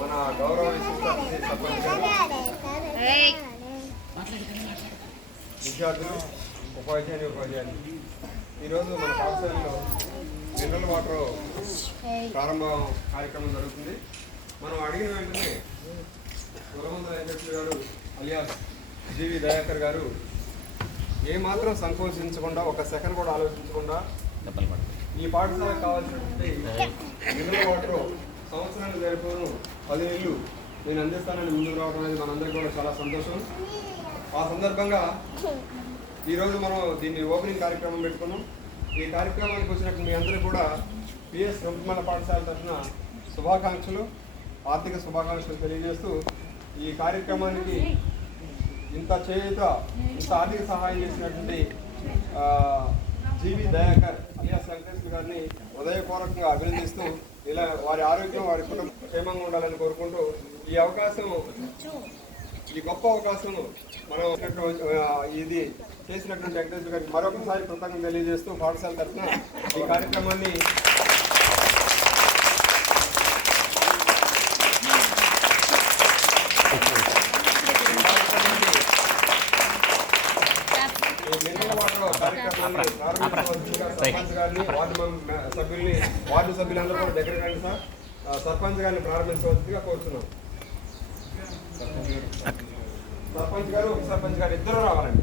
మన గౌరవ విద్యార్థులు, ఉపాధ్యాయులు ఈరోజు మన పాఠశాలలో మినరల్ వాటర్ ప్రారంభ కార్యక్రమం జరుగుతుంది. మనం అడిగిన వెంటనే కులమందల వెంకటేశ్వర గారు అలియాస్ జీవి దయాకర్ గారు ఏమాత్రం సంకోచించకుండా, ఒక సెకండ్ కూడా ఆలోచించకుండా ఈ పాఠశాలకు కావాల్సినటువంటి మినరల్ వాటర్ సంవత్సరానికి జరిపోను 10 నెలలు నేను అందిస్తానని ముందుకు రావడం అనేది మనందరికీ కూడా చాలా సంతోషం. ఆ సందర్భంగా ఈరోజు మనం దీన్ని ఓపెనింగ్ కార్యక్రమం పెట్టుకున్నాం. ఈ కార్యక్రమానికి వచ్చినట్టు మీ అందరూ కూడా పిఎస్ రొంపిమల్ల పాఠశాల తరఫున శుభాకాంక్షలు, ఆర్థిక శుభాకాంక్షలు తెలియజేస్తూ ఈ కార్యక్రమానికి ఇంత ఆర్థిక సహాయం చేసినటువంటి జీవి దయాకర్ అలియాస్ వెంకటేశ్వర గారిని హృదయపూర్వకంగా అభినందిస్తూ, ఇలా వారి ఆరోగ్యం, వారి కుటుంబం క్షేమంగా ఉండాలని కోరుకుంటూ ఈ గొప్ప అవకాశం మనం ఇది చేసినటువంటి వెంకటేశ్వర గారికి మరొకసారి కృతజ్ఞతలు తెలియజేస్తూ పాఠశాల తరఫున ఈ కార్యక్రమాన్ని సర్పంచ్ గారిని, వార్డు సభ్యులందరూ కూడా దగ్గర రండి సార్. సర్పంచ్ గారిని ప్రారంభించవలసిందిగా కోరుతున్నాం. సర్పంచ్ గారు, ఉప సర్పంచ్ గారు ఇద్దరు రావాలండి.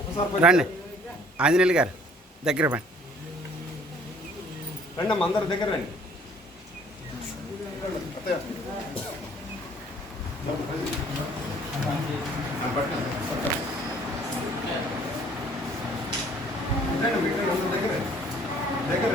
ఉప సర్పంచ్ రండి, ఆంజనేయులు గారు దగ్గర రండి అమ్మ, అందరు దగ్గర రండి. దగ్గర